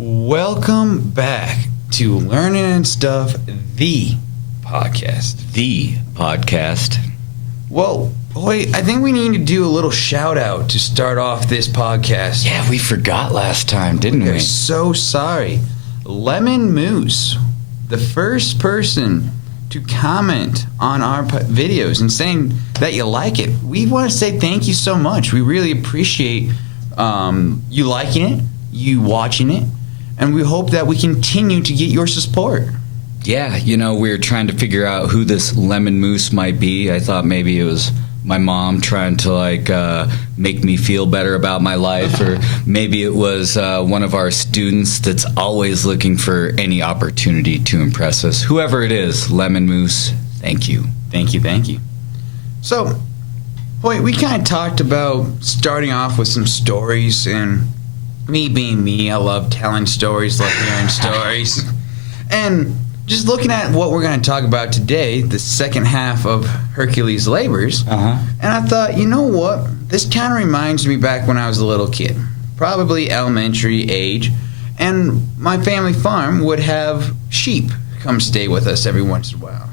Welcome back to Learning and Stuff, the podcast. The podcast. Well, Hoit, I think we need to do a little shout out to start off this podcast. Yeah, we forgot last time, didn't we? I'm so sorry. Lemon Moose, the first person to comment on our videos and saying that you like it. We want to say thank you so much. We really appreciate you liking it, you watching it, and we hope that we continue to get your support. Yeah, we were trying to figure out who this Lemon Moose might be. I thought maybe it was my mom trying to make me feel better about my life, or maybe it was one of our students that's always looking for any opportunity to impress us. Whoever it is, Lemon Moose, thank you. Thank you. So, Hoyt, we kind of talked about starting off with some stories, and me being me, I love telling stories, love hearing stories. And just looking at what we're going to talk about today, the second half of Hercules' labors, and I thought, you know what? This kind of reminds me back when I was a little kid, probably elementary age, and my family farm would have sheep come stay with us every once in a while.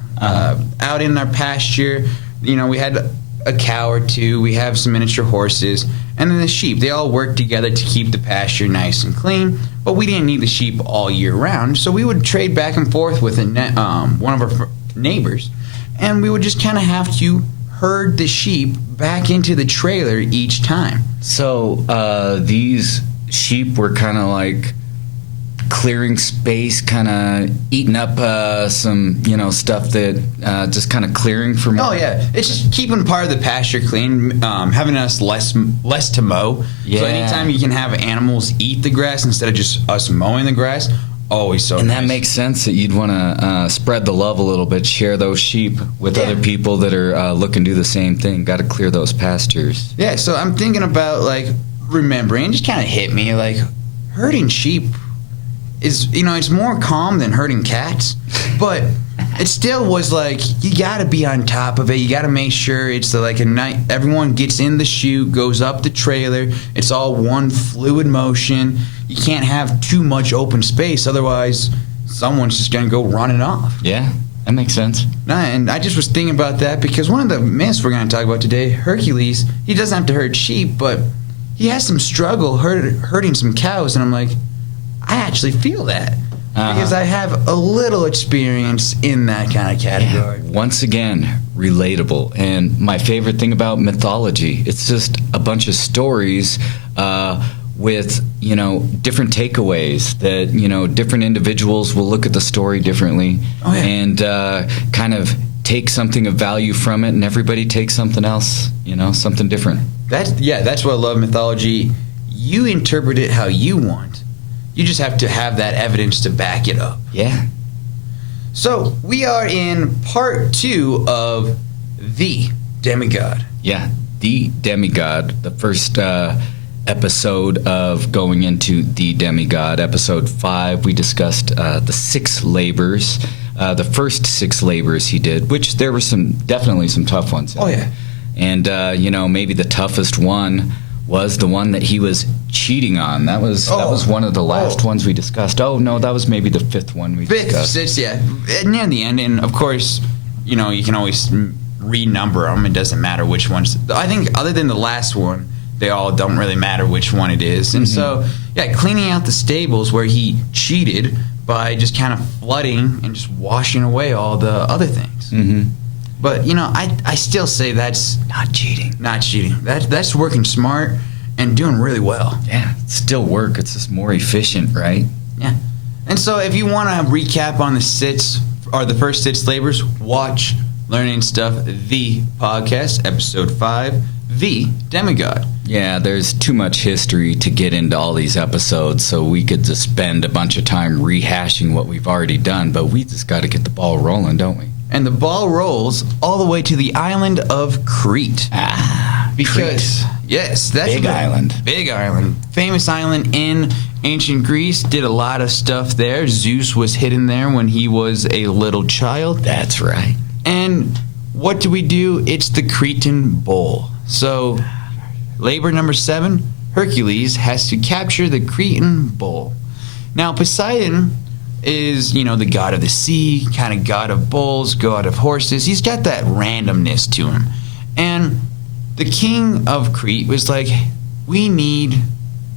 Out in our pasture, we had a cow or two, we have some miniature horses, and then the sheep. They all worked together to keep the pasture nice and clean, but we didn't need the sheep all year round, so we would trade back and forth with one of our neighbors, and we would just kind of have to herd the sheep back into the trailer each time. So these sheep were kind of like clearing space, kind of eating up some stuff that just kind of clearing for more. Oh yeah, it's just keeping part of the pasture clean, having us less to mow. Yeah. So anytime you can have animals eat the grass instead of just us mowing the grass, always so and nice. That makes sense that you'd want to spread the love a little bit, share those sheep with other people that are looking to do the same thing. Got to clear those pastures. Yeah, so I'm thinking about remembering, just kind of hit me herding sheep is, it's more calm than herding cats, but it still was you got to be on top of it. You got to make sure it's a night. Everyone gets in the chute, goes up the trailer. It's all one fluid motion. You can't have too much open space, otherwise someone's just going to go running off. Yeah, that makes sense. And I just was thinking about that because one of the myths we're going to talk about today, Hercules, he doesn't have to herd sheep, but he has some struggle herding some cows, and I'm like, I actually feel that because I have a little experience in that kind of category. Yeah. Once again, relatable. And my favorite thing about mythology, it's just a bunch of stories with, different takeaways that, different individuals will look at the story differently and kind of take something of value from it, and everybody takes something else, something different. That's what I love mythology. You interpret it how you want. You just have to have that evidence to back it up. Yeah. So we are in part 2 of The Demigod. Yeah, The Demigod, the first episode of going into The Demigod. Episode 5, we discussed the 6 labors, the first 6 labors he did, which there were definitely some tough ones. Oh, yeah. And, maybe the toughest one was the one that he was cheating on. That was one of the last ones we discussed. Oh, no, that was maybe the 5th one we discussed. 5th, 6th, yeah. Near the end, and of course, you can always renumber them. It doesn't matter which ones. I think other than the last one, they all don't really matter which one it is. And so, cleaning out the stables where he cheated by just kind of flooding and just washing away all the other things. Mm-hmm. But, I still say that's Not cheating. not cheating. That's working smart and doing really well. Yeah, it's still work. It's just more efficient, right? Yeah. And so if you want to recap on the first 6 labors, watch Learning Stuff, the podcast, episode 5, The Demigod. Yeah, there's too much history to get into all these episodes, so we could just spend a bunch of time rehashing what we've already done, but we just got to get the ball rolling, don't we? And the ball rolls all the way to the island of Crete. Because, Crete. Yes, that's Big island. Big island. Famous island in ancient Greece. Did a lot of stuff there. Zeus was hidden there when he was a little child. That's right. And what do we do? It's the Cretan Bowl. So, labor number 7, Hercules has to capture the Cretan Bowl. Now, Poseidon is, the god of the sea, kind of god of bulls, god of horses. He's got that randomness to him. And the king of Crete was like, we need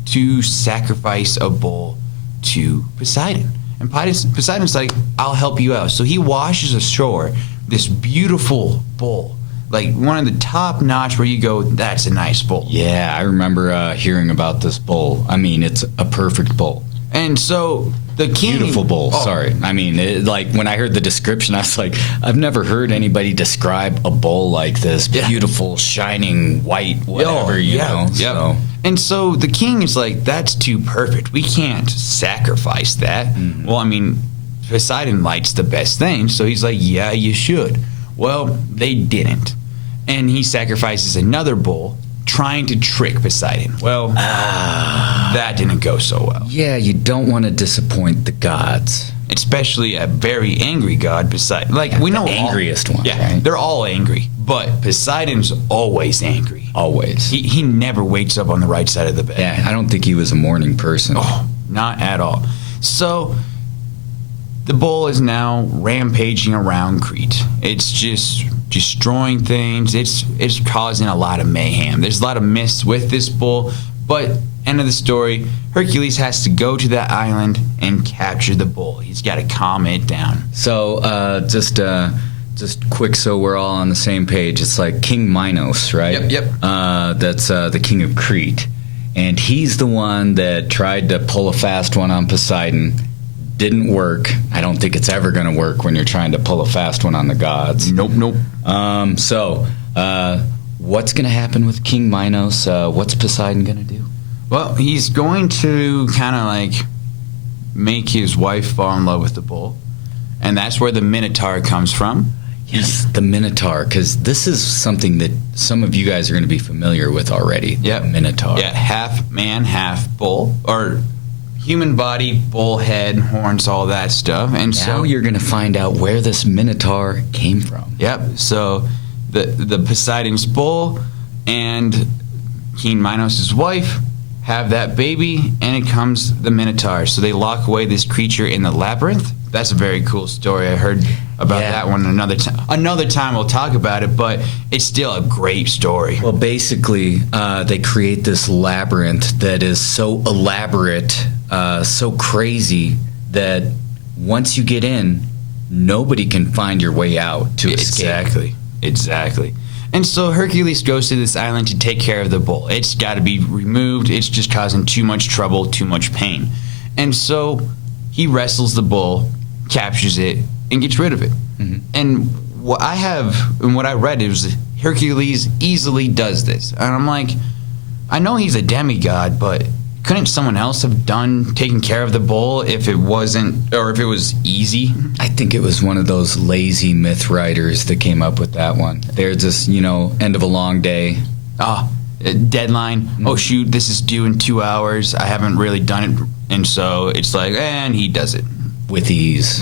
to sacrifice a bull to Poseidon. And Poseidon's like, I'll help you out. So he washes ashore this beautiful bull. Like one of the top notch where you go, that's a nice bull. Yeah, I remember hearing about this bull. I mean, it's a perfect bull. And so the king... Beautiful bull, oh, sorry. I mean, like when I heard the description, I was like, I've never heard anybody describe a bull like this. Yeah. Beautiful, shining, white, whatever, you know. Yep. So. And so the king is like, that's too perfect. We can't sacrifice that. Mm-hmm. Well, I mean, Poseidon likes the best thing, so he's like, yeah, you should. Well, they didn't. And he sacrifices another bull, trying to trick Poseidon. Well, that didn't go so well. Yeah, you don't want to disappoint the gods. Especially a very angry god, Poseidon. Like, Yeah, we know the angriest one. Yeah, right? they're all angry, but Poseidon's always angry. Always. He never wakes up on the right side of the bed. Yeah, I don't think he was a morning person. Oh, not at all. So the bull is now rampaging around Crete. It's just destroying things. It's causing a lot of mayhem. There's a lot of myths with this bull, but end of the story, Hercules has to go to that island and capture the bull. He's got to calm it down. So just quick, so we're all on the same page. It's like King Minos, right? Yep. That's the king of Crete, and he's the one that tried to pull a fast one on Poseidon. Didn't work. I don't think it's ever going to work when you're trying to pull a fast one on the gods. Nope. So what's going to happen with King Minos? What's Poseidon going to do? Well, he's going to kind of like make his wife fall in love with the bull, and that's where the Minotaur comes from. Yes, the Minotaur, because this is something that some of you guys are going to be familiar with already. Yep. The Minotaur. Yeah, half man, half bull, or human body, bull head, horns, all that stuff. And Now so you're going to find out where this Minotaur came from. Yep. So the Poseidon's bull and King Minos' wife have that baby, and it comes the Minotaur. So they lock away this creature in the labyrinth. That's a very cool story. I heard about that one another time. Another time we'll talk about it, but it's still a great story. Well, basically, they create this labyrinth that is so elaborate, so crazy, that once you get in, nobody can find your way out to escape. Exactly. And so Hercules goes to this island to take care of the bull. It's got to be removed. It's just causing too much trouble, too much pain. And so he wrestles the bull, captures it, and gets rid of it. Mm-hmm. And what I read is Hercules easily does this. And I'm like, I know he's a demigod, but couldn't someone else have taken care of the bull if it wasn't, or if it was easy? I think it was one of those lazy myth writers that came up with that one. They're just, end of a long day. Deadline. Mm-hmm. Oh, shoot, this is due in 2 hours. I haven't really done it. And so it's like, and he does it. With ease.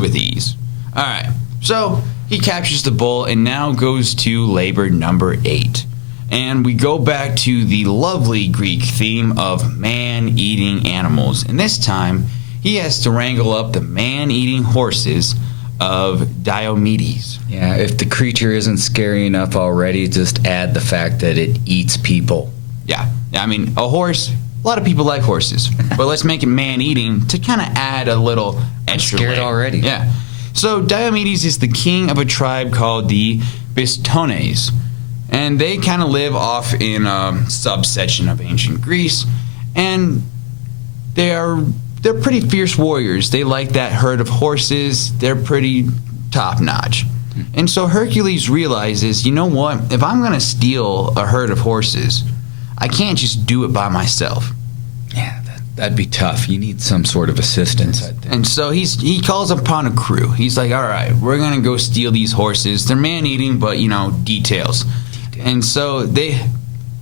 All right. So he captures the bull and now goes to labor number 8. And we go back to the lovely Greek theme of man-eating animals. And this time, he has to wrangle up the man-eating horses of Diomedes. Yeah, if the creature isn't scary enough already, just add the fact that it eats people. Yeah. I mean, a horse, a lot of people like horses. But let's make it man-eating to kind of add a little extra scared layer. already. Yeah. So Diomedes is the king of a tribe called the Bistones. And they kind of live off in a subsection of ancient Greece, and they're pretty fierce warriors. They like that herd of horses. They're pretty top notch. And so Hercules realizes, you know what? If I'm going to steal a herd of horses, I can't just do it by myself. Yeah, that'd be tough. You need some sort of assistance, I think. And so he calls upon a crew. He's like, all right, we're going to go steal these horses. They're man-eating, but, details. And so they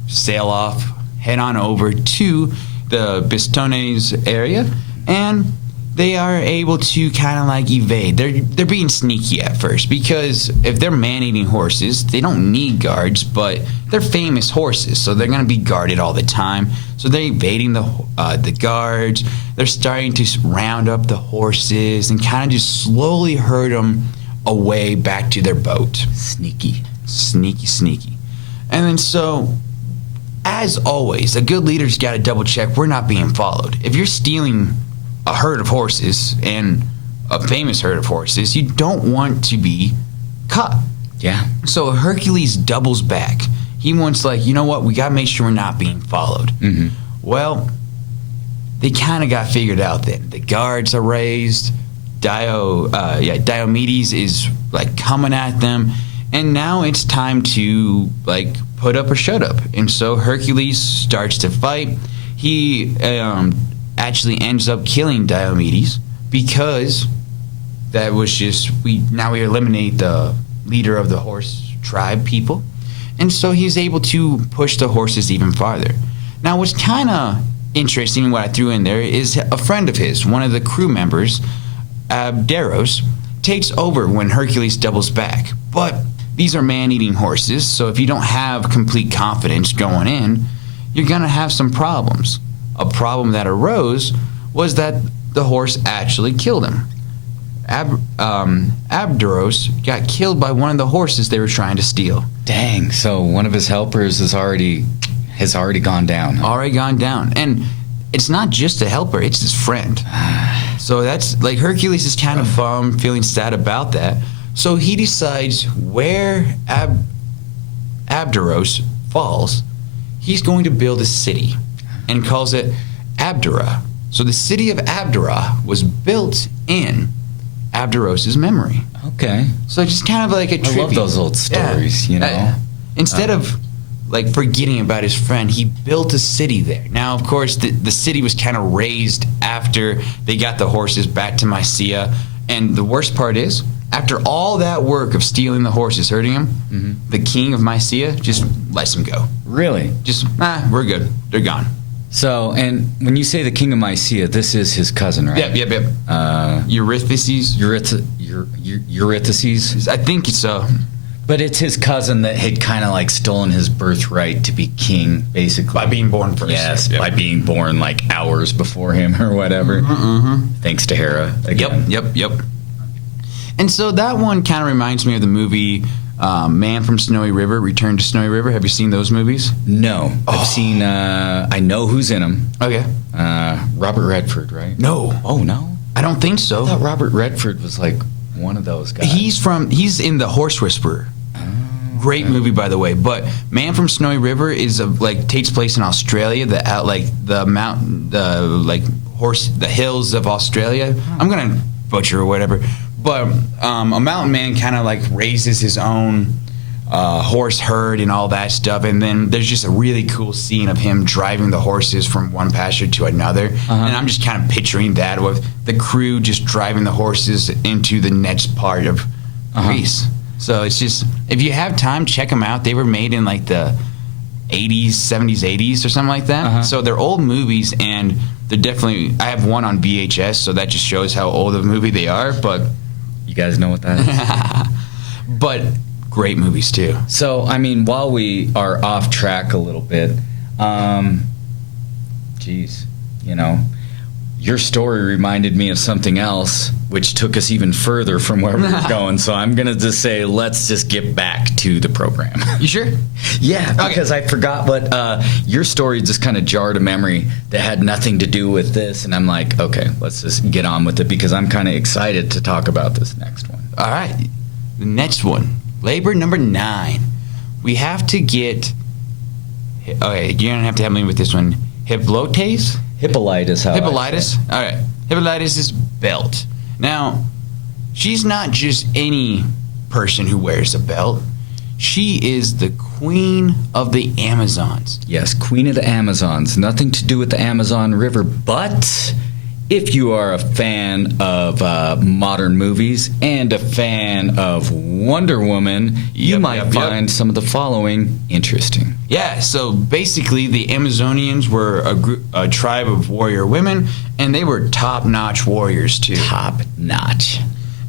sail off, head on over to the Bistones area, and they are able to kind of like evade. They're being sneaky at first, because if they're man-eating horses, they don't need guards, but they're famous horses, so they're going to be guarded all the time. So they're evading the guards. They're starting to round up the horses and kind of just slowly herd them away back to their boat. Sneaky. Sneaky. And then so, as always, a good leader's got to double check we're not being followed. If you're stealing a herd of horses, and a famous herd of horses, you don't want to be caught. Yeah. So Hercules doubles back. He wants, like, you know what, we got to make sure we're not being followed. Mm-hmm. Well, they kind of got figured out then. The guards are raised. Diomedes is, like, coming at them. And now it's time to, like, put up or shut up. And so Hercules starts to fight. He actually ends up killing Diomedes, because that was just we eliminate the leader of the horse tribe people, and so he's able to push the horses even farther. Now, what's kind of interesting, what I threw in there, is a friend of his, one of the crew members, Abderos, takes over when Hercules doubles back. But these are man-eating horses, so if you don't have complete confidence going in, you're gonna have some problems. A problem that arose was that the horse actually killed him. Abderos got killed by one of the horses they were trying to steal. Dang. So one of his helpers has already gone down. Already gone down. And it's not just a helper, it's his friend. So that's, like, Hercules is kind of bummed, feeling sad about that. So he decides where Abderos falls, he's going to build a city, and calls it Abdera. So the city of Abdera was built in Abderos's memory. Okay. So just kind of like a tribute. I love those old stories, you know. Instead of, like, forgetting about his friend, he built a city there. Now, of course, the city was kind of raised after they got the horses back to Mysia. And the worst part is, after all that work of stealing the horses, hurting him, the king of Mysia just lets him go. Really? Just, we're good. They're gone. So, and when you say the king of Mysia, this is his cousin, right? Yep. Eurythices? Eurythices? I think so. But it's his cousin that had kind of like stolen his birthright to be king, basically. By being born first. Yes, by being born like hours before him or whatever. Thanks to Hera again. Yep. And so that one kind of reminds me of the movie Man from Snowy River, Return to Snowy River. Have you seen those movies? No. I've seen, I know who's in them. Okay. Robert Redford, right? No. Oh, no? I don't think so. I thought Robert Redford was like one of those guys. He's in The Horse Whisperer. Great movie, by the way. But Man from Snowy River is takes place in Australia. The hills of Australia. I'm gonna butcher or whatever. But a mountain man kind of like raises his own horse herd and all that stuff. And then there's just a really cool scene of him driving the horses from one pasture to another. And I'm just kind of picturing that with the crew just driving the horses into the next part of Greece. So it's just, if you have time, check them out. They were made in like the 80s, 70s, 80s or something like that. So they're old movies, and they're definitely, I have one on VHS, so that just shows how old of a movie they are. But you guys know what that is? But great movies too. So, I mean, while we are off track a little bit, your story reminded me of something else, which took us even further from where we were going. So I'm going to just say, let's just get back to the program. You sure? Yeah, because I forgot what your story just kind of jarred a memory that had nothing to do with this. And I'm like, okay, let's just get on with it, because I'm kind of excited to talk about this next one. All right. The next one, labor number 9. We have to get, okay, you're going to have to help me with this one. Hippolytus? Hippolytus. All right. Hippolytus' belt. Now, she's not just any person who wears a belt. She is the queen of the Amazons. Yes, queen of the Amazons. Nothing to do with the Amazon River, but if you are a fan of modern movies and a fan of Wonder Woman, you might find some of the following interesting. Yeah, so basically the Amazonians were a tribe of warrior women, and they were top-notch warriors too. Top-notch.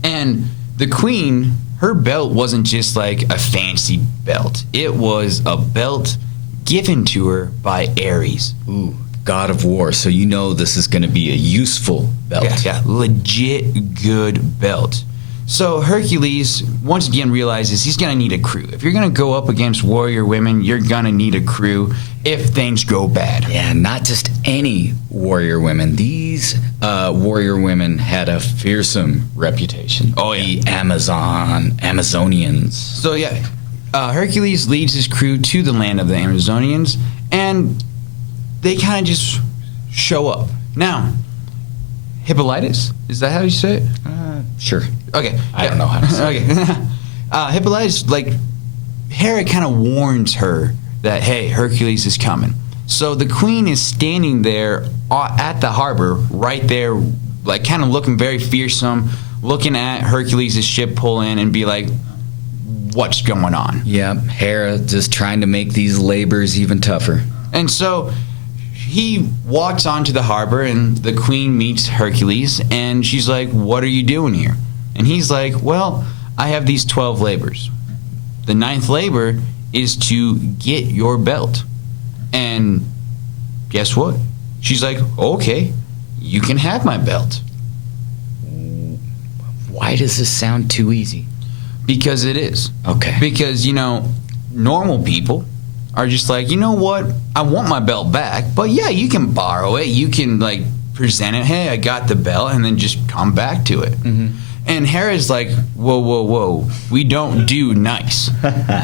And the queen, her belt wasn't just like a fancy belt. It was a belt given to her by Ares. Ooh, god of war. So you know this is going to be a useful belt. Yeah, legit good belt. So Hercules once again realizes he's going to need a crew. If you're going to go up against warrior women, you're going to need a crew if things go bad. Yeah, not just any warrior women. These warrior women had a fearsome reputation. Oh, yeah. The Amazonians. So yeah, Hercules leads his crew to the land of the Amazonians, and they kind of just show up. Now, Hippolytus, is that how you say it? Sure. Okay. I don't know how to say it. Okay. Hippolytus, like, Hera kind of warns her that, hey, Hercules is coming. So the queen is standing there at the harbor, right there, like, kind of looking very fearsome, looking at Hercules' ship pull in and be like, what's going on? Yeah, Hera just trying to make these labors even tougher. And so he walks onto the harbor, and the queen meets Hercules, and she's like, what are you doing here? And he's like, well, I have these 12 labors. The 9th labor is to get your belt. And guess what? She's like, okay, you can have my belt. Why does this sound too easy? Because it is. Okay. Because, normal people are just like, you know what? I want my belt back, but yeah, you can borrow it. You can, like, present it. Hey, I got the belt, and then just come back to it. Mm-hmm. And Hera's like, whoa, whoa, whoa. We don't do nice.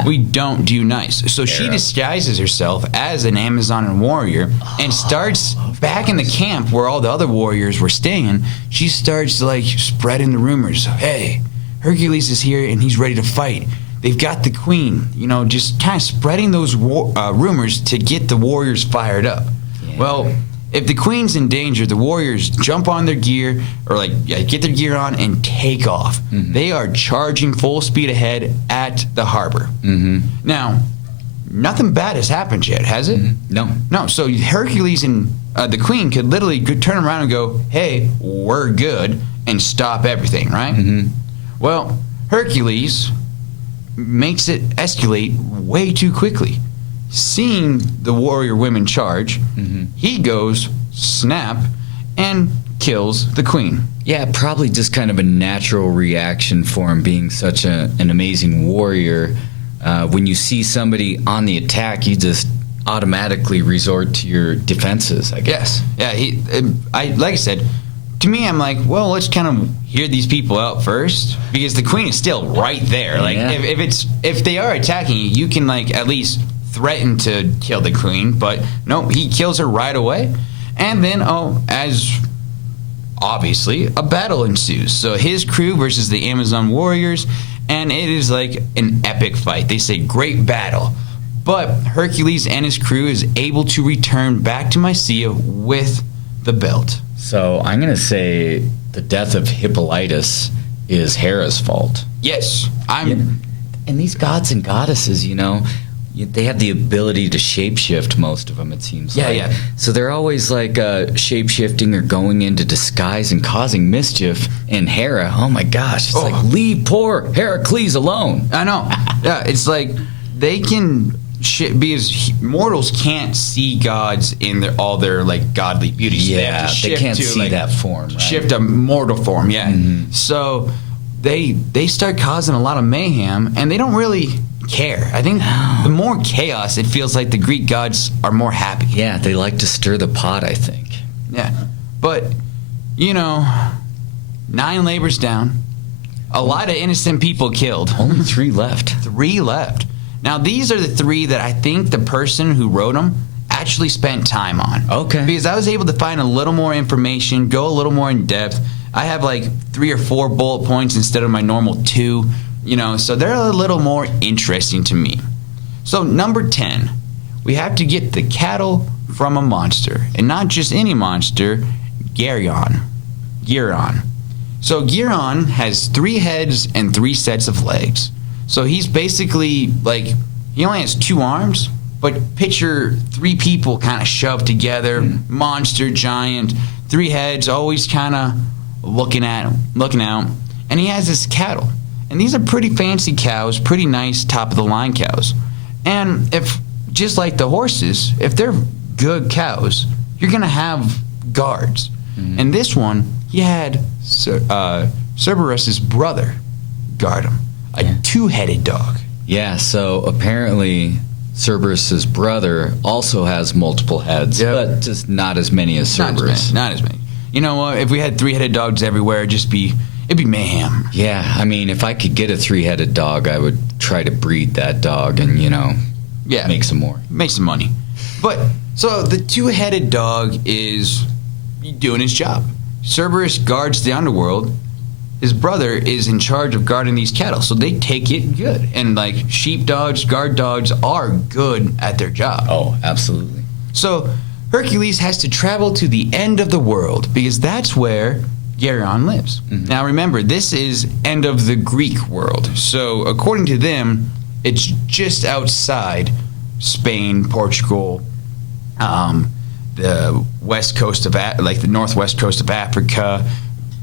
We don't do nice. So she disguises herself as an Amazonian warrior and starts back in the camp where all the other warriors were staying. She starts, like, spreading the rumors. Hey, Hercules is here, and he's ready to fight. They've got the queen, just kind of spreading those rumors to get the warriors fired up. Yeah. Well, if the queen's in danger, the warriors jump on their gear, or get their gear on and take off. Mm-hmm. They are charging full speed ahead at the harbor. Mm-hmm. Now, nothing bad has happened yet, has it? Mm-hmm. No. So Hercules and the queen could literally turn around and go, hey, we're good, and stop everything, right? Mm-hmm. Well, Hercules makes it escalate way too quickly. Seeing the warrior women charge, he goes, snap, and kills the queen. Yeah, probably just kind of a natural reaction for him being such an amazing warrior. When you see somebody on the attack, you just automatically resort to your defenses, I guess. Yes. Yeah, like I said, to me, I'm like, well, let's kind of hear these people out first, because the queen is still right there. Like, if they are attacking you, you can, like, at least threaten to kill the queen. But no, he kills her right away, and then as obviously a battle ensues. So his crew versus the Amazon warriors, and it is like an epic fight. They say great battle, but Hercules and his crew is able to return back to Mycenae with the belt. So I'm going to say the death of Hippolytus is Hera's fault. Yes. And these gods and goddesses, they have the ability to shapeshift, most of them, it seems like. Yeah. So they're always like shapeshifting or going into disguise and causing mischief. And Hera, oh my gosh, it's like, leave poor Heracles alone. I know. Yeah, it's like they can... because mortals can't see gods in all their like godly beauty. So they can't see that form. Right? Shift a mortal form, yeah. Mm-hmm. So they start causing a lot of mayhem, and they don't really care. I think the more chaos, it feels like the Greek gods are more happy. Yeah, they like to stir the pot, I think. Yeah, but 9 labors down, a lot of innocent people killed. Only 3 left. 3 left. Now, these are the 3 that I think the person who wrote them actually spent time on. Okay. Because I was able to find a little more information, go a little more in depth. I have like 3 or 4 bullet points instead of my normal 2, so they're a little more interesting to me. So, number 10, we have to get the cattle from a monster. And not just any monster, Geryon. Giron. So Giron has 3 heads and 3 sets of legs. So he's basically like, he only has 2 arms, but picture 3 people kind of shoved together, monster giant, 3 heads, always kind of looking out. And he has his cattle. And these are pretty fancy cows, pretty nice top-of-the-line cows. And if, just like the horses, if they're good cows, you're going to have guards. And this one, he had Cerberus's brother guard him, a 2-headed dog. Yeah, so apparently Cerberus's brother also has multiple heads, but just not as many as Cerberus. Not as many. You know what? If we had 3-headed dogs everywhere, it'd be mayhem. Yeah, I mean, if I could get a 3-headed dog, I would try to breed that dog and, make some more. Make some money. But, so the 2-headed dog is doing his job. Cerberus guards the underworld. His brother is in charge of guarding these cattle, so they take it good. And, like, sheepdogs, guard dogs are good at their job. Oh, absolutely. So Hercules has to travel to the end of the world because that's where Geryon lives. Now remember, this is end of the Greek world. So according to them, it's just outside Spain, Portugal, the west coast of the northwest coast of Africa,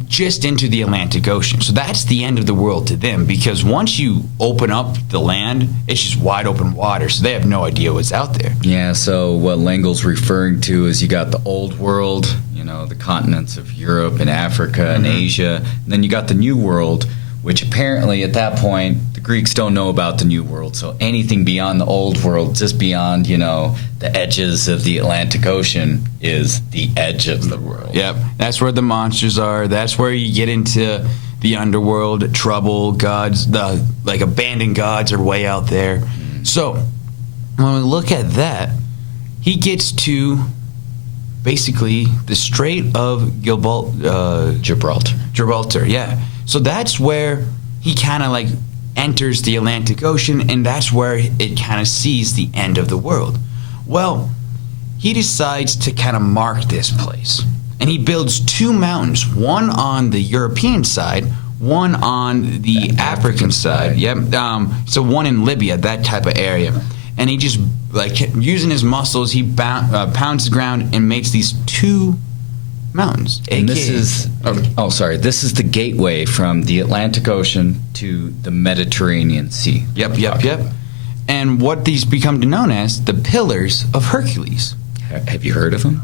just into the Atlantic Ocean. So that's the end of the world to them, because once you open up the land, it's just wide open water, so they have no idea what's out there. Yeah, so what Langel's referring to is you got the old world, the continents of Europe and Africa and Asia, and then you got the new world, which apparently at that point the Greeks don't know about the new world, so anything beyond the old world, just beyond the edges of the Atlantic Ocean, is the edge of the world. Yep, that's where the monsters are. That's where you get into the underworld, trouble, gods, the abandoned gods are way out there. So when we look at that, he gets to basically the Strait of Gibraltar, yeah. So that's where he kind of enters the Atlantic Ocean, and that's where it kind of sees the end of the world. Well, he decides to kind of mark this place, and he builds 2 mountains, one on the European side, one on the African side. Yep. So one in Libya, that type of area. And he just, using his muscles, he pounds the ground and makes these 2 mountains. And this is this is the gateway from the Atlantic Ocean to the Mediterranean Sea. Yep. And what these become known as the Pillars of Hercules. Have you heard of them?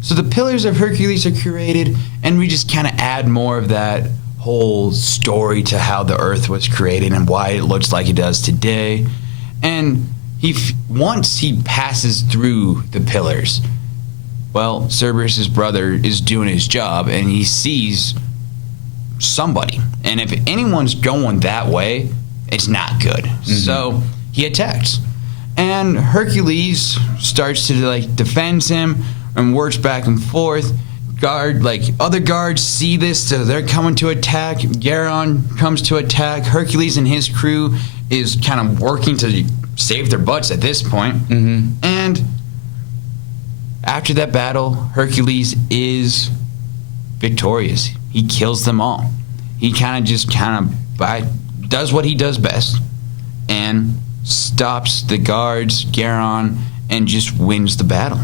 So the Pillars of Hercules are created, and we just kind of add more of that whole story to how the Earth was created and why it looks like it does today. And once he passes through the pillars, well, Cerberus's brother is doing his job, and he sees somebody. And if anyone's going that way, it's not good. So he attacks. And Hercules starts to defends him and works back and forth. Other guards see this, so they're coming to attack. Giron comes to attack. Hercules and his crew is kind of working to save their butts at this point. And after that battle, Hercules is victorious. He kills them all. He kind of does what he does best and stops the guards, Giron, and just wins the battle.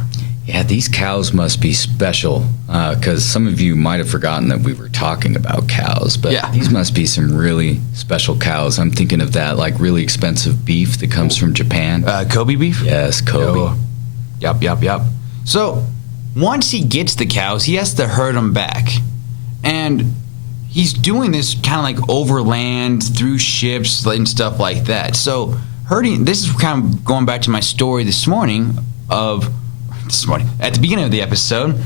Yeah, these cows must be special, because some of you might have forgotten that we were talking about cows, but these must be some really special cows. I'm thinking of that really expensive beef that comes from Japan. Kobe beef? Yes, Kobe. Yup. So once he gets the cows, he has to herd them back. And he's doing this kind of overland, through ships and stuff like that. So this is kind of going back to my story this morning, at the beginning of the episode,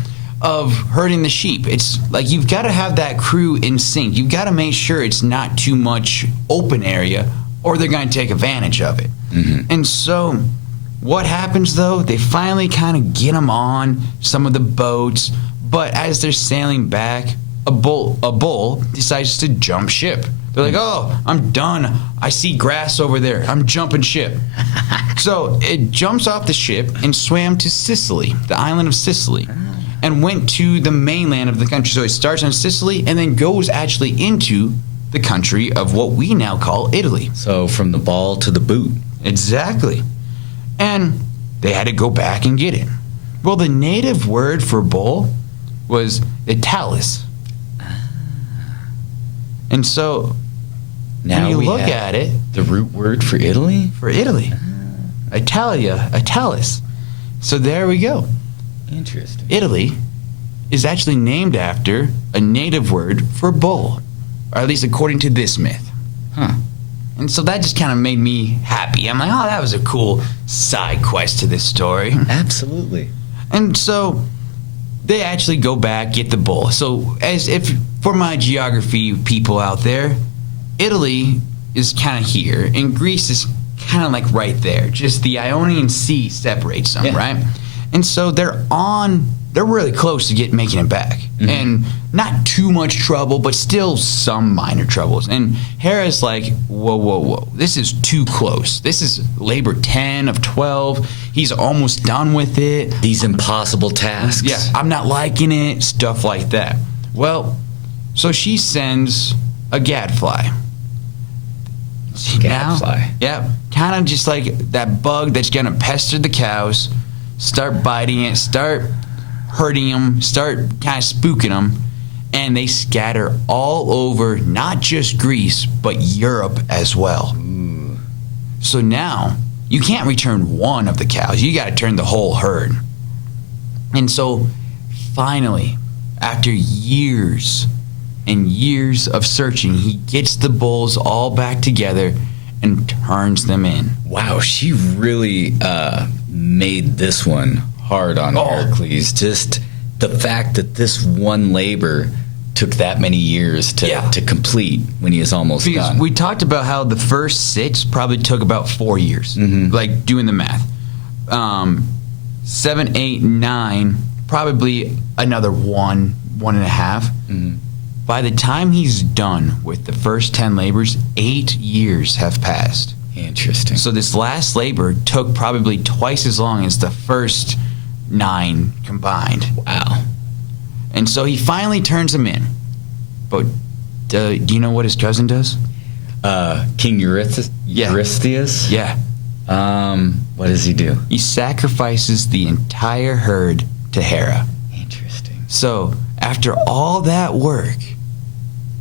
of herding the sheep. It's you've got to have that crew in sync. You've got to make sure it's not too much open area, or they're going to take advantage of it. And so what happens, though? They finally kind of get them on some of the boats, but as they're sailing back, a bull decides to jump ship. They're like, oh, I'm done. I see grass over there. I'm jumping ship. So it jumps off the ship and swam to Sicily, the island of Sicily. and went to the mainland of the country. So it starts on Sicily and then goes actually into the country of what we now call Italy. So from the ball to the boot. Exactly. And they had to go back and get it. Well, the native word for bull was Italis. And so Now when you we look have at it, the root word for Italy? for Italy, Italia, Italis. So there we go. Interesting. Italy is actually named after a native word for bull, or at least according to this myth. Huh. And so that just kind of made me happy. I'm like, oh, that was a cool side quest to this story. Absolutely. And so they actually go back, get the bull. So as if for my geography people out there, Italy is kind of here, and Greece is kind of like right there. Just the Ionian Sea separates them, Yeah. right? And so they're really close to making it back. Mhm. And not too much trouble, but still some minor troubles. And Hera's like, whoa, whoa, whoa. This is too close. This is labor 10 of 12. He's almost done with it. These impossible tasks. Yeah, I'm not liking it, stuff like that. Well, so she sends a gadfly. Gadfly. Yeah, kind of just like that bug that's going to pester the cows, start biting it, start hurting them, start kind of spooking them, and they scatter all over not just Greece, but Europe as well. Ooh. So now you can't return one of the cows. You got to turn the whole herd. And so finally, after years and years of searching, he gets the bulls all back together and turns them in. Wow, she really made this one hard on Hercules. Just the fact that this one labor took that many years to complete when he is almost Because done. we talked about how the first 6 probably took about 4 years, like doing the math. 7, 8, 9, probably another 1.5. By the time he's done with the first 10 labors, 8 years have passed. Interesting. So this last labor took probably twice as long as the first 9 combined. Wow. And so he finally turns him in. But do you know what his cousin does? King Eurystheus? Yeah. Eurystheus? Yeah. What does he do? He sacrifices the entire herd to Hera. Interesting. So after all that work,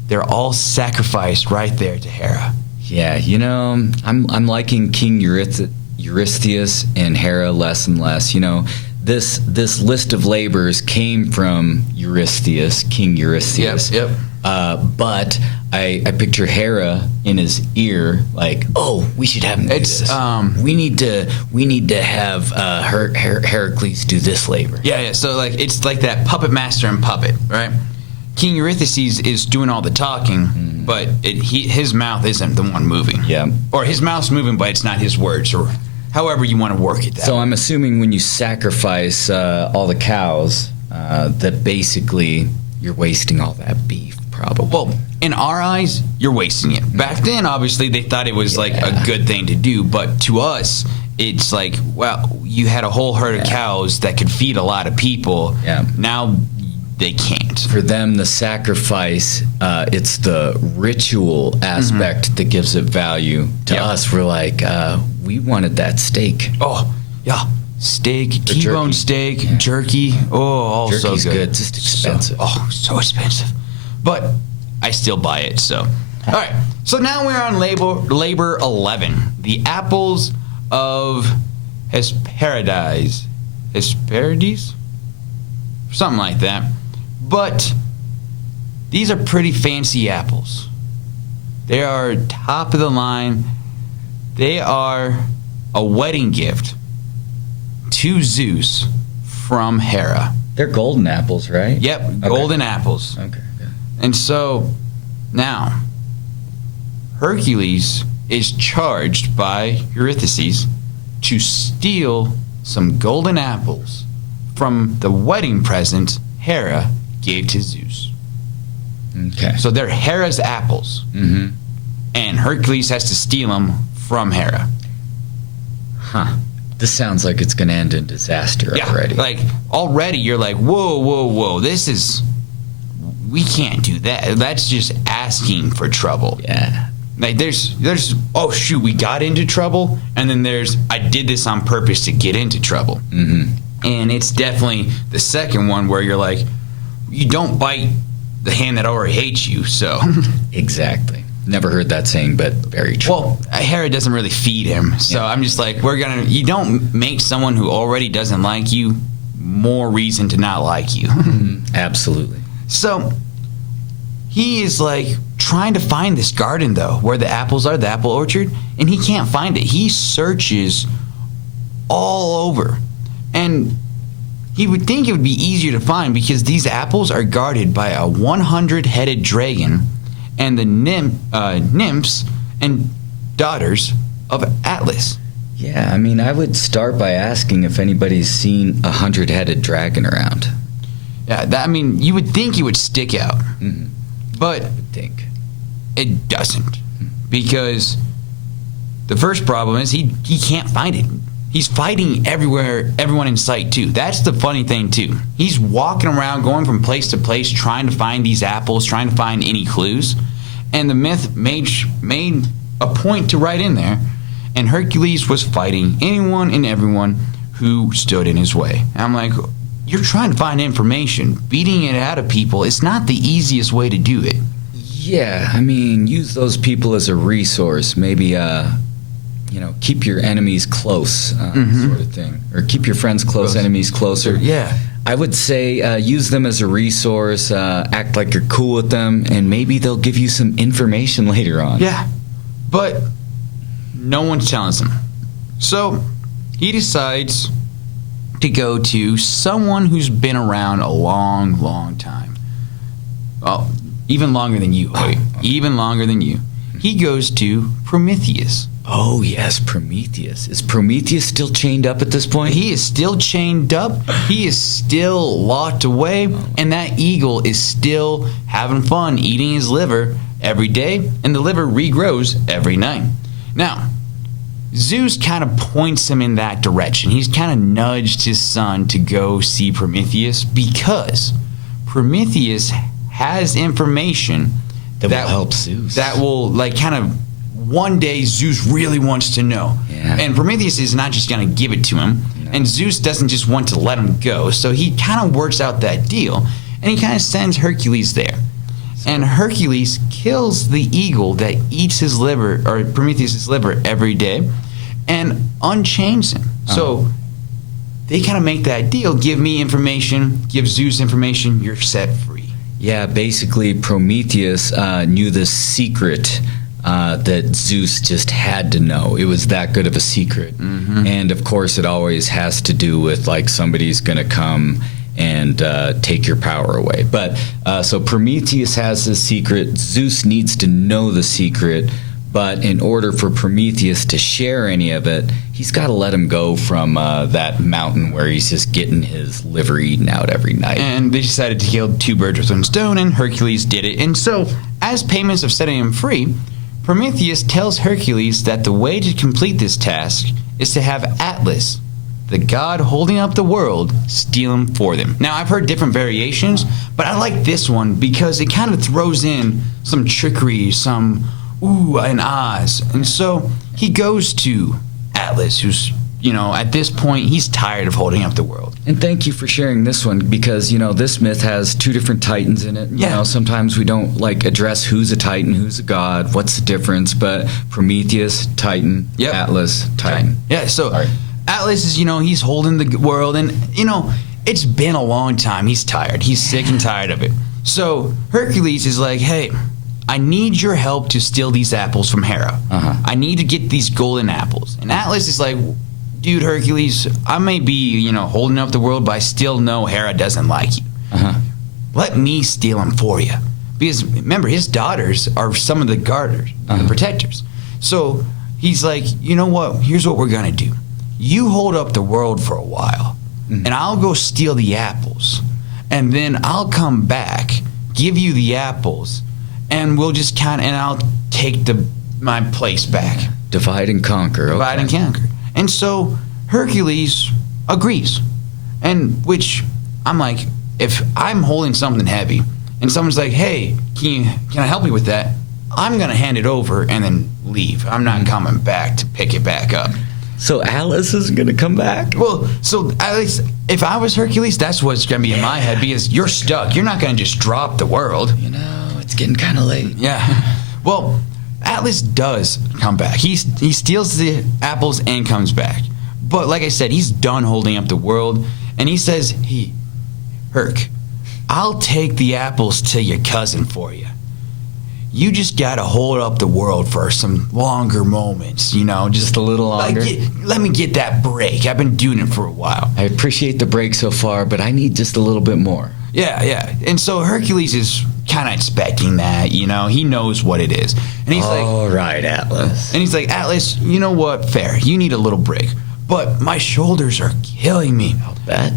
they're all sacrificed right there to Hera. Yeah, you know, I'm liking King Eurystheus and Hera less and less. You know, this list of labors came from Eurystheus, King Eurystheus. Yep. But I picture Hera in his ear, like, oh, we should have him do It's, this. We need to have Hercules do this labor. Yeah. So like it's like that puppet master and puppet, right? King Eurystheus is doing all the talking, but his mouth isn't the one moving. Yeah. Or his mouth's moving, but it's not his words, or however you want to work it. So I'm assuming when you sacrifice all the cows, that basically you're wasting all that beef, probably. Well, in our eyes, you're wasting it. Back then, obviously, they thought it was like a good thing to do, but to us, it's like, well, you had a whole herd of cows that could feed a lot of people. Yeah. Now they can't. For them, the sacrifice, it's the ritual aspect that gives it value. To us, we're like, we wanted that steak. Oh, yeah. Steak, T-bone jerky. steak, jerky. Oh, all so Jerky's good. good, just expensive. So expensive. But I still buy it, so. All right. So now we're on labor 11. The apples of Hesperides. Hesperides? Something like that. But these are pretty fancy apples. They are top of the line. They are a wedding gift to Zeus from Hera. They're golden apples, right? Yep, Okay. golden apples. Okay, good. And so now Hercules is charged by Eurystheus to steal some golden apples from the wedding present Hera gave to Zeus. Okay. So they're Hera's apples, and Hercules has to steal them from Hera. Huh. This sounds like it's going to end in disaster already. Like, already you're like, whoa, we can't do that. That's just asking for trouble. Yeah. Like, there's, oh, shoot, we got into trouble, and then there's, I did this on purpose to get into trouble. Mm-hmm. And it's definitely the second one where you're like, you don't bite the hand that already hates you, so. Exactly. Never heard that saying, but very true. Well, Hera doesn't really feed him, so I'm just like, you don't make someone who already doesn't like you more reason to not like you. Absolutely. So he is like trying to find this garden, though, where the apples are, the apple orchard, and he can't find it. He searches all over, and he would think it would be easier to find because these apples are guarded by a 100-headed dragon and the nymphs and daughters of Atlas. Yeah, I mean, I would start by asking if anybody's seen a 100-headed dragon around. Yeah, you would think it would stick out, but I would think it doesn't, because the first problem is he can't find it. He's fighting everyone in sight, too. That's the funny thing, too. He's walking around, going from place to place, trying to find these apples, trying to find any clues. And the myth made a point to write in there, and Hercules was fighting anyone and everyone who stood in his way. And I'm like, you're trying to find information. Beating it out of people is not the easiest way to do it. Yeah, I mean, use those people as a resource. Maybe, keep your enemies close, sort of thing. Or keep your friends close, enemies closer. Yeah. I would say use them as a resource, act like you're cool with them, and maybe they'll give you some information later on. Yeah, but no one's telling him. So he decides to go to someone who's been around a long, long time. Well, even longer than you, Hoyt. Even longer than you. He goes to Prometheus. Oh, yes, Prometheus. Is Prometheus still chained up at this point? He is still chained up. He is still locked away. And that eagle is still having fun eating his liver every day. And the liver regrows every night. Now, Zeus kind of points him in that direction. He's kind of nudged his son to go see Prometheus because Prometheus has information that will help Zeus. That will, kind of, one day Zeus really wants to know. Yeah. And Prometheus is not just going to give it to him. No. And Zeus doesn't just want to let him go. So he kind of works out that deal. And he kind of sends Hercules there. And Hercules kills the eagle that eats his liver, or Prometheus' liver, every day, and unchains him. So they kind of make that deal. Give me information, give Zeus information, you're set free. Yeah, basically Prometheus knew the secret that Zeus just had to know. It was that good of a secret. Mm-hmm. And of course it always has to do with somebody's going to come and take your power away. But so Prometheus has this secret. Zeus needs to know the secret, but in order for Prometheus to share any of it, he's got to let him go from that mountain where he's just getting his liver eaten out every night. And they decided to kill two birds with one stone, and Hercules did it. And so, as payments of setting him free, Prometheus tells Hercules that the way to complete this task is to have Atlas, the god holding up the world, steal him for them. Now, I've heard different variations, but I like this one because it kind of throws in some trickery, some ooh and ahs. And so he goes to Atlas, who's, at this point, he's tired of holding up the world. And thank you for sharing this one because, this myth has two different titans in it. Yeah. Sometimes we don't, address who's a titan, who's a god, what's the difference, but Prometheus, titan, Yep. Atlas, titan. Yeah, so Sorry. Atlas is, he's holding the world, and, it's been a long time. He's tired. He's sick and tired of it. So Hercules is like, hey, I need your help to steal these apples from Hera. I need to get these golden apples. And Atlas is like, dude, Hercules, I may be, holding up the world, but I still know Hera doesn't like you. Let me steal them for you. Because, remember, his daughters are some of the guarders, the protectors. So he's like, you know what? Here's what we're going to do. You hold up the world for a while, and I'll go steal the apples. And then I'll come back, give you the apples, and we'll just and I'll take my place back. Divide and conquer. Okay. Divide and conquer. And so Hercules agrees. And which I'm like, if I'm holding something heavy and someone's like, hey, can I help you with that? I'm going to hand it over and then leave. I'm not coming back to pick it back up. So Atlas is going to come back? Well, so at least if I was Hercules, that's what's going to be in my head, because you're stuck. You're not going to just drop the world. You know, it's getting kind of late. Yeah. Well, Atlas does come back. He steals the apples and comes back. But like I said, he's done holding up the world. And he says, Herc, I'll take the apples to your cousin for you. You just got to hold up the world for some longer moments, Just a little longer? Let me get that break. I've been doing it for a while. I appreciate the break so far, but I need just a little bit more. Yeah. And so Hercules is kind of expecting that, He knows what it is. And he's all right, Atlas. And he's like, Atlas, you know what? Fair. You need a little break. But my shoulders are killing me. I'll bet.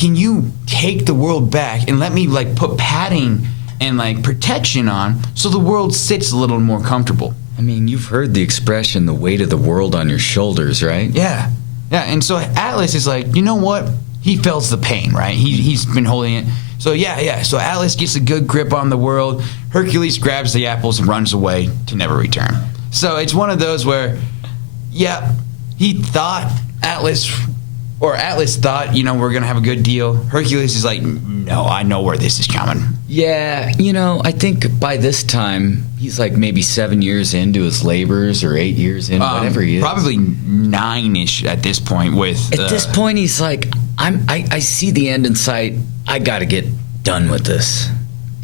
Can you take the world back and let me, put padding and, protection on so the world sits a little more comfortable? I mean, you've heard the expression, the weight of the world on your shoulders, right? Yeah. And so Atlas is like, you know what? He feels the pain, right? He's been holding it. So, yeah. So Atlas gets a good grip on the world. Hercules grabs the apples and runs away to never return. So it's one of those where, he thought Atlas thought, we're going to have a good deal. Hercules is like, no, I know where this is coming. Yeah, I think by this time, he's maybe 7 years into his labors or 8 years in, whatever he is. Probably 9-ish at this point with... At this point, he's like, I see the end in sight. I got to get done with this,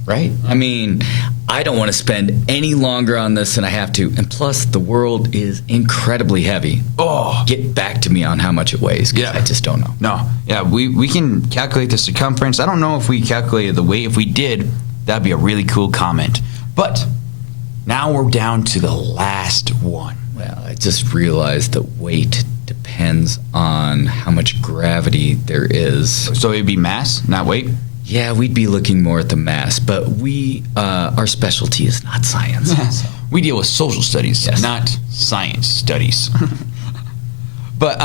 right? I mean, I don't want to spend any longer on this than I have to. And plus, the world is incredibly heavy. Oh. Get back to me on how much it weighs, because I just don't know. No. Yeah, we can calculate the circumference. I don't know if we calculated the weight. If we did, that'd be a really cool comment. But now we're down to the last one. Well, I just realized that weight depends on how much gravity there is. So it'd be mass, not weight? Yeah, we'd be looking more at the mass, but our specialty is not science. So. We deal with social studies, yes. Not science studies. But,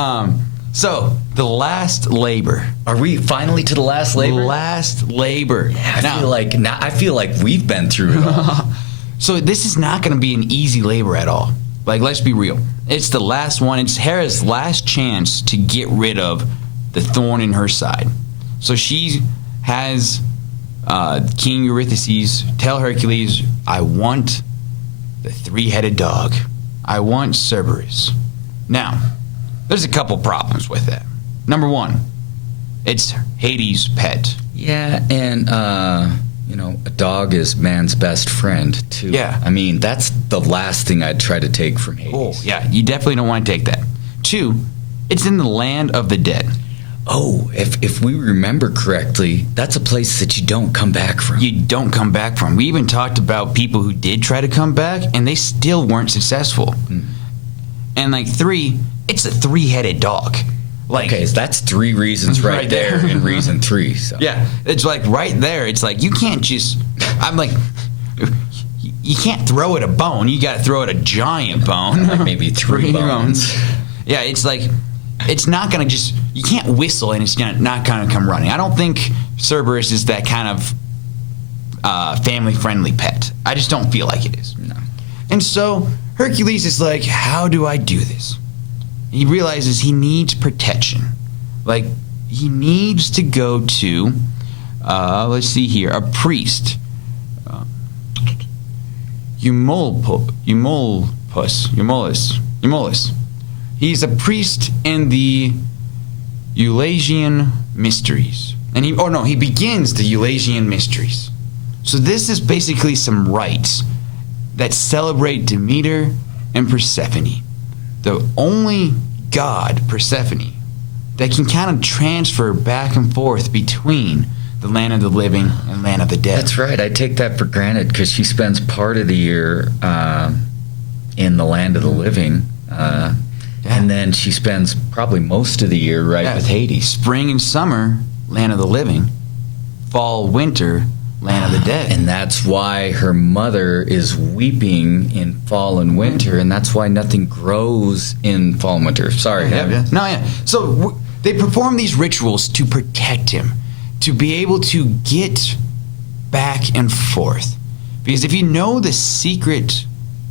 so, the last labor. Are we finally to the last labor? Last labor. Yeah, I feel like we've been through it all. So this is not going to be an easy labor at all. Let's be real. It's the last one. It's Hera's last chance to get rid of the thorn in her side. So she has King Eurystheus tell Hercules, I want the three-headed dog. I want Cerberus. Now, there's a couple problems with that. Number one, it's Hades' pet. Yeah, and, a dog is man's best friend, too. Yeah. I mean, that's the last thing I'd try to take from Hades. Oh, yeah, you definitely don't want to take that. Two, it's in the land of the dead. Oh, if we remember correctly, that's a place that you don't come back from. You don't come back from. We even talked about people who did try to come back, and they still weren't successful. And, three, it's a three-headed dog. Okay, so that's 3 reasons right there in reason 3. So. Yeah, it's right there. It's you can't just... you can't throw it a bone. You got to throw it a giant bone. Maybe 3 bones. Yeah, it's it's not going to just... You can't whistle and it's not going to come running. I don't think Cerberus is that kind of family-friendly pet. I just don't feel like it is. No. And so Hercules is like, how do I do this? He realizes he needs protection. He needs to go to, let's see here, a priest. Eumolus. He's a priest in the Eleusinian Mysteries. And he begins the Eleusinian Mysteries. So this is basically some rites that celebrate Demeter and Persephone. The only god, Persephone, that can kind of transfer back and forth between the land of the living and land of the dead. That's right. I take that for granted because she spends part of the year in the land of the living. And then she spends probably most of the year with Hades. Spring and summer, land of the living. Fall, winter, land of the dead. And that's why her mother is weeping in fall and winter, and that's why nothing grows in fall and winter. Sorry. Yeah. No, yeah. So they perform these rituals to protect him, to be able to get back and forth. Because if you know the secret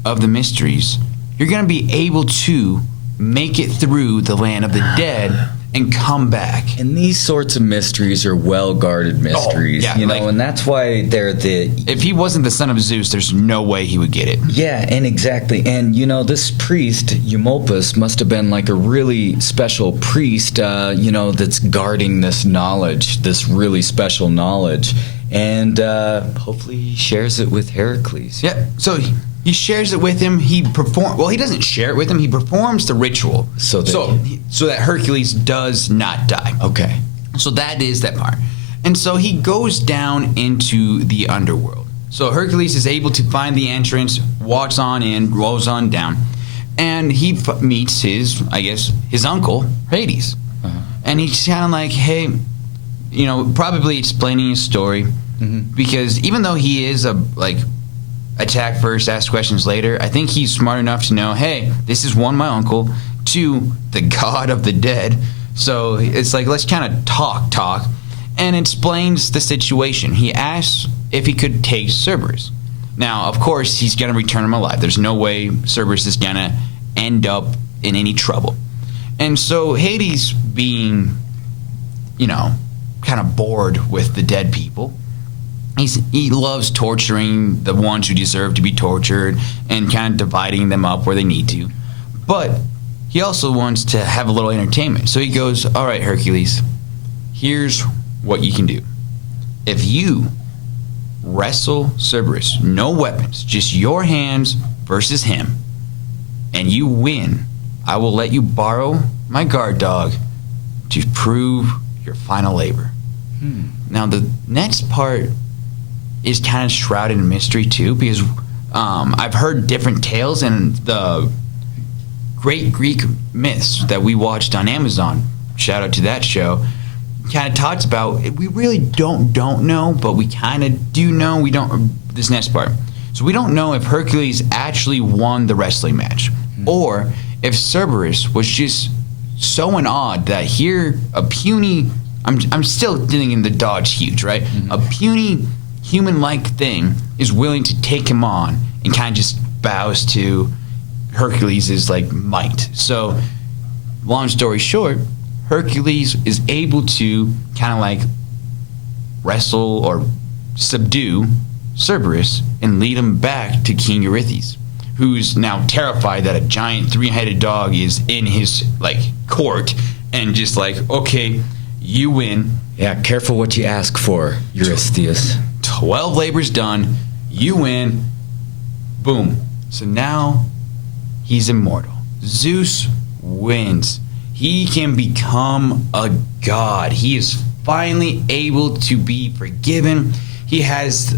of the mysteries, you're going to be able to make it through the land of the dead and come back. And these sorts of mysteries are well-guarded mysteries, yeah, you know, and that's why they're the... If he wasn't the son of Zeus, there's no way he would get it. Yeah, and exactly. And, you know, this priest, Eumolpus, must have been like a really special priest, you know, that's guarding this knowledge, this really special knowledge. And hopefully he shares it with Hercules. Yeah, so he shares it with him. He doesn't share it with him. He performs the ritual so that Hercules does not die. Okay. So that is that part. And so he goes down into the underworld. So Hercules is able to find the entrance, walks on in, rolls on down, and he meets his uncle, Hades. Uh-huh. And he's kind of like, hey, you know, probably explaining his story. Mm-hmm. Because even though he is attack first, ask questions later, I think he's smart enough to know, hey, this is one, my uncle, two, the god of the dead. So it's like, let's kind of talk, and explains the situation. He asks if he could take Cerberus. Now, of course, he's going to return him alive. There's no way Cerberus is going to end up in any trouble. And so Hades, being, you know, kind of bored with the dead people, he loves torturing the ones who deserve to be tortured and kind of dividing them up where they need to. But he also wants to have a little entertainment. So he goes, all right, Hercules, here's what you can do. If you wrestle Cerberus, no weapons, just your hands versus him, and you win, I will let you borrow my guard dog to prove your final labor. Now, the next part is kind of shrouded in mystery too, because I've heard different tales, and the great Greek myths that we watched on Amazon, shout out to that show, kind of talks about, we really don't know, but we kind of do know. We don't, this next part. So we don't know if Hercules actually won the wrestling match, or if Cerberus was just so in awe that here a puny, I'm still thinking the dog's huge, right? Mm-hmm. A puny human-like thing is willing to take him on and kind of just bows to Hercules' might. So, long story short, Hercules is able to kind of wrestle or subdue Cerberus and lead him back to King Eurystheus, who's now terrified that a giant three-headed dog is in his court, and just okay, you win. Yeah, careful what you ask for, Eurystheus. 12 labors done, you win, boom. So now he's immortal. Zeus wins. He can become a god. He is finally able to be forgiven. He has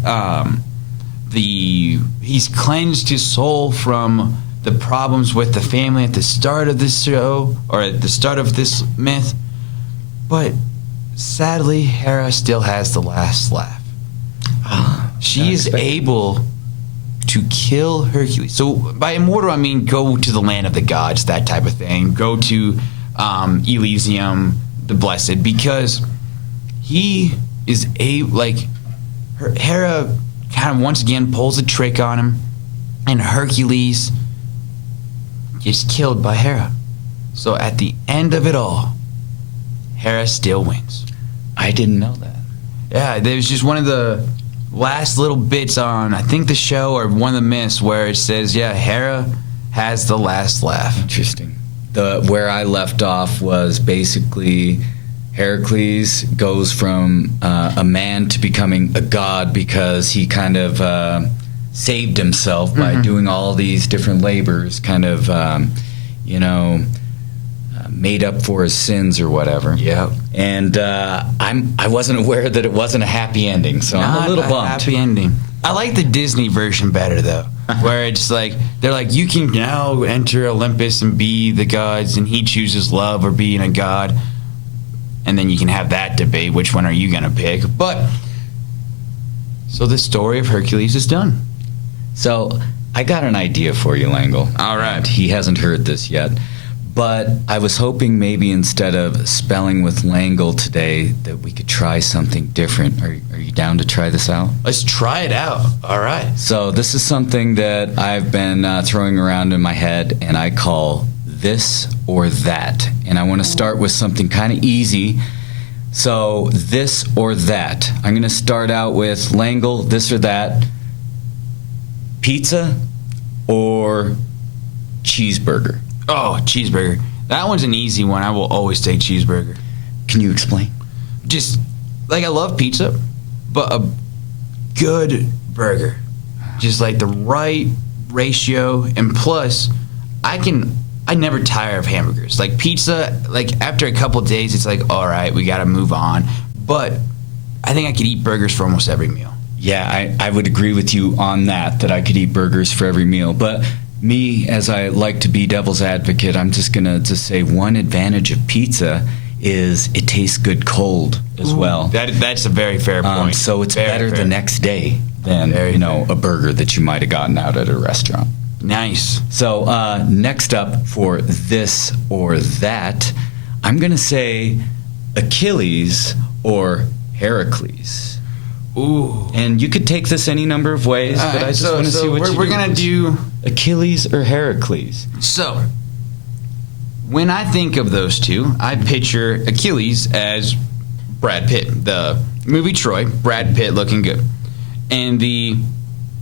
he's cleansed his soul from the problems with the family at the start of this show, or at the start of this myth. But sadly, Hera still has the last laugh. She is able to kill Hercules. So by immortal, I mean go to the land of the gods, that type of thing. Go to Elysium, the blessed, because he is Hera kind of once again pulls a trick on him, and Hercules gets killed by Hera. So at the end of it all, Hera still wins. I didn't know that. Yeah, there's just one of the last little bits on, I think, the show or one of the myths where it says, yeah, Hera has the last laugh. Interesting. Where I left off was basically Heracles goes from a man to becoming a god because he kind of saved himself by doing all these different labors, kind of, made up for his sins or whatever. Yeah. And I wasn't aware that it wasn't a happy ending, so I'm a little bummed. Happy ending. I like the Disney version better though, where it's they're you can now enter Olympus and be the gods, and he chooses love or being a god, and then you can have that debate. Which one are you gonna pick? But So the story of Hercules is done. So I got an idea for you, Langel. All right. And he hasn't heard this yet. But I was hoping maybe instead of spelling with Langel today that we could try something different. Are you down to try this out? Let's try it out. All right. So this is something that I've been throwing around in my head, and I call this or that. And I want to start with something kind of easy. So this or that. I'm going to start out with Langel, this or that. Pizza or cheeseburger? Oh, cheeseburger. That one's an easy one. I will always take cheeseburger. Can you explain? Just, like, I love pizza, but a good burger. Just, like, the right ratio. And plus, I never tire of hamburgers. Like, pizza, like, after a couple days, it's like, all right, we got to move on. But I think I could eat burgers for almost every meal. Yeah, I would agree with you on that I could eat burgers for every meal. But me, as I like to be devil's advocate, I'm just going to just say one advantage of pizza is it tastes good cold as well. That's a very fair point. So it's very better fair. the next day than, a burger that you might have gotten out at a restaurant. Nice. So next up for this or that, I'm going to say Achilles or Hercules. Ooh. And you could take this any number of ways, but I just want to see what we're gonna do. Achilles or Hercules. So, when I think of those two, I picture Achilles as Brad Pitt, the movie Troy. Brad Pitt looking good, and the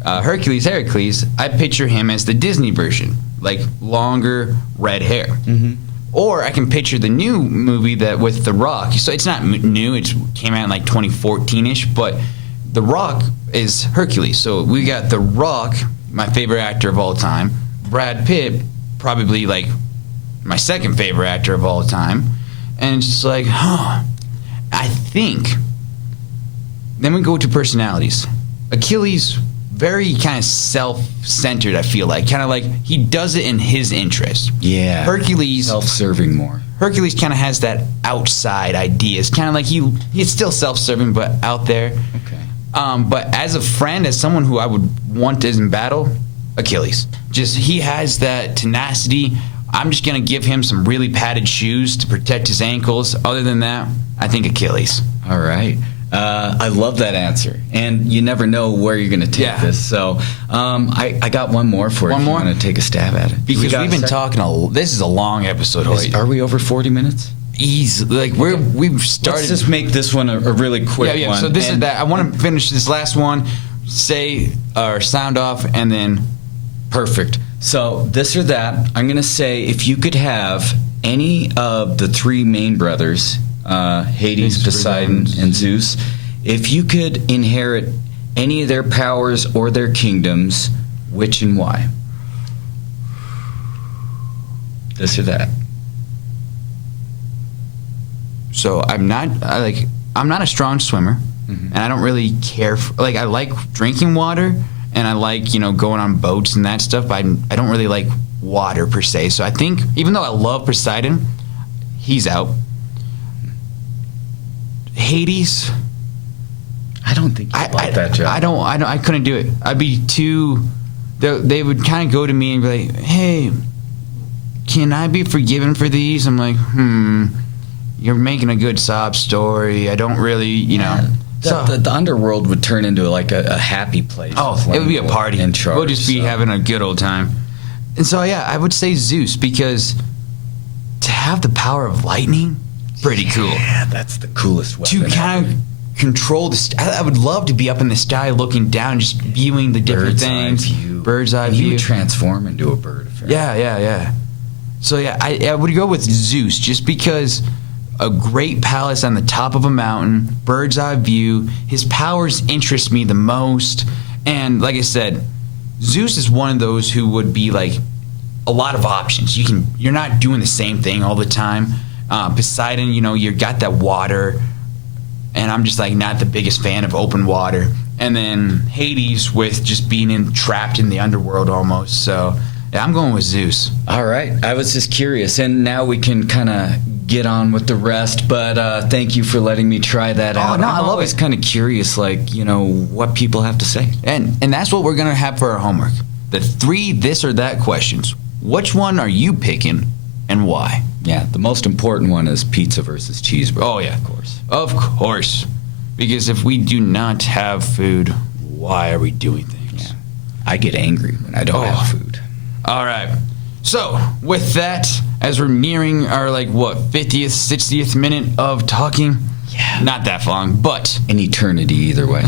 Hercules, I picture him as the Disney version, like longer red hair. Mm-hmm. Or I can picture the new movie that with The Rock. So it's not new; it came out in like 2014-ish, but The Rock is Hercules. So we got The Rock, my favorite actor of all time. Brad Pitt, probably like my second favorite actor of all time. And it's just like, I think. Then we go to personalities. Achilles, very kind of self-centered, I feel like. Kind of like he does it in his interest. Yeah. Hercules. Self-serving more. Hercules kind of has that outside ideas. Kind of like he's still self-serving, but out there. Okay. But as a friend, as someone who I would want in battle, Achilles. Just he has that tenacity. I'm just going to give him some really padded shoes to protect his ankles. Other than that, I think Achilles. All right. I love that answer. And you never know where you're going to take this. So I got one more for you. One more? I'm going to take a stab at it. Because we've been talking, this is a long episode, Hoit. Are we over 40 minutes? Easy. Like, we've started. Let's just make this one a really quick one. So this is that. I want to finish this last one, say or sound off, and then. Perfect. So this or that, I'm going to say if you could have any of the three main brothers, Hades, Poseidon, and Zeus, if you could inherit any of their powers or their kingdoms, which and why? This or that. So I'm not a strong swimmer, and I don't really care for, I like drinking water, and I like going on boats and that stuff, but I don't really like water per se. So I think even though I love Poseidon, he's out. Hades, I don't think you'd like that job. I couldn't do it. I'd be too. They would kind of go to me and be like, "Hey, can I be forgiven for these?" I'm like, You're making a good sob story. I don't really, The underworld would turn into like a happy place. Oh, it would be a party. We'll just be having a good old time. And so, yeah, I would say Zeus, because to have the power of lightning, pretty cool. Yeah, that's the coolest weapon. To kind of control the I would love to be up in the sky looking down, just viewing the different things. Bird's eye view. You would transform into a bird. Yeah. So, yeah, I would go with Zeus, just because a great palace on the top of a mountain, bird's eye view. His powers interest me the most. And like I said, Zeus is one of those who would be like a lot of options. You're not doing the same thing all the time. Poseidon, you got that water, and I'm just like not the biggest fan of open water. And then Hades with just being trapped in the underworld almost. So yeah, I'm going with Zeus. All right. I was just curious, and now we can kind of get on with the rest, but thank you for letting me try that out. No, I I'm love always it. kind of curious, like, what people have to say. And that's what we're going to have for our homework. The 3 this or that questions. Which one are you picking and why? Yeah, the most important one is pizza versus cheeseburger. Oh, yeah. Of course. Of course. Because if we do not have food, why are we doing things? Yeah. I get angry when I don't have food. All right. So, with that, as we're nearing our, 50th, 60th minute of talking? Yeah. Not that long, but An eternity either way.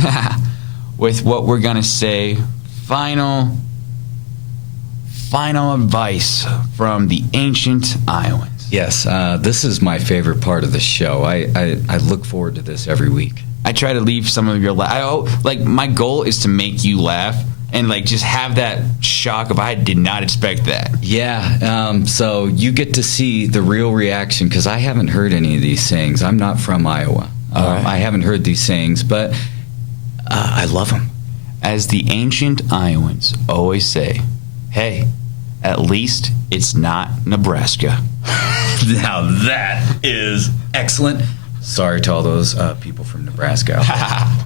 with what we're going to say, final advice from the ancient Iowans. Yes, this is my favorite part of the show. I look forward to this every week. I try to leave some of your my goal is to make you laugh and just have that shock of I did not expect that. Yeah, so you get to see the real reaction because I haven't heard any of these sayings. I'm not from Iowa. All right. I haven't heard these sayings, but I love them. As the ancient Iowans always say, hey, at least it's not Nebraska. Now that is excellent. Sorry to all those people from Nebraska out there.